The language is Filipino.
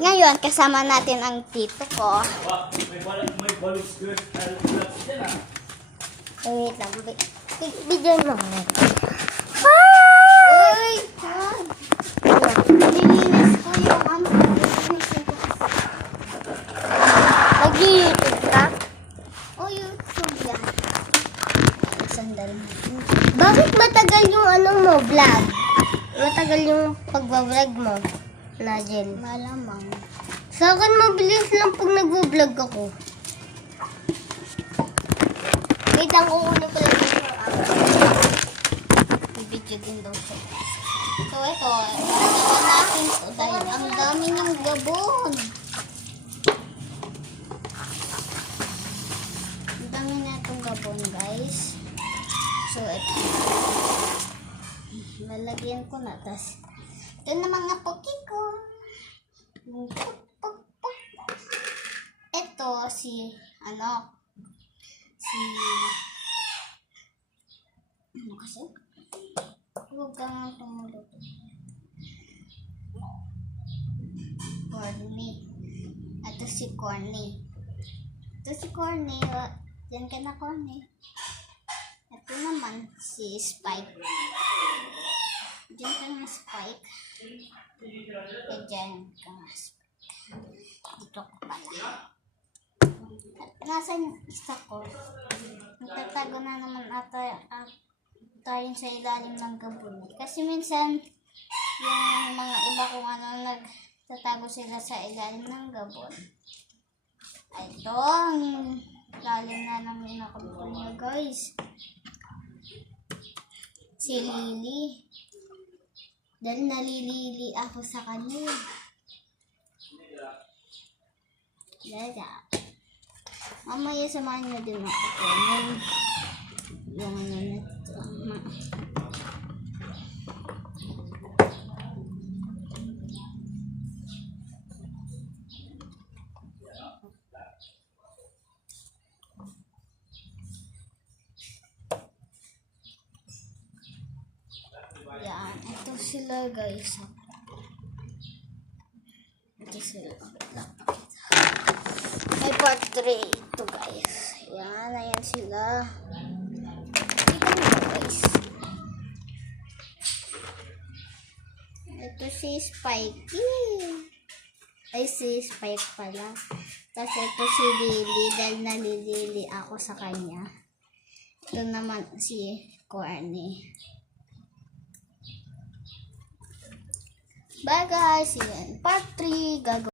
Ngayon, kasama natin ang tito ko. Wait lang. Bigyan mo. Uy! Nilinis ko yung Nag-YouTube ka? O, YouTube yan. Sandali. Bakit matagal yung mo, vlog? Matagal yung pagbablog mo, Najel. Malamang. Sa akin mabilis lang pag nagbablog ako. Wait lang, kukunin ko lang yung video din daw siya. So, ito. Ito natin ito dahil ang dami ng gabon. Ang dami na itong gabon, guys. So, ito. Lalagyan ko na. Tas, ito na mga poki ko. Ito, si kasi? Huwag kang tumulog. Corny. Ito si Corny. Ito si Corny. Diyan ka na, Corny. Ito naman si Spike. Diyan ka na, Spike. Diyan ka na, Spike. Dito ko pala. Nasaan yung isa ko? Nagtatago na naman ata tayo sa ilalim ng gabon. Kasi minsan, yung mga iba kung nagtatago sila sa ilalim ng gabon. Ito, ang lalim na ng minakabon niya, guys. Si Lily. Dahil nalilili ako sa kanya. Dada. Mamaya samahan nyo din ako. Yung na ito. Yan. Ito sila, guys. Ito sila. May part 3 ito, guys. Yan, ayan sila. Ito na, guys. Ito si Spikey. Ay, si Spike pala. Tapos ito si Lily, dahil nalilili ako sa kanya. Ito naman si Corny. Bye, guys. Yan. Part 3 gagawin.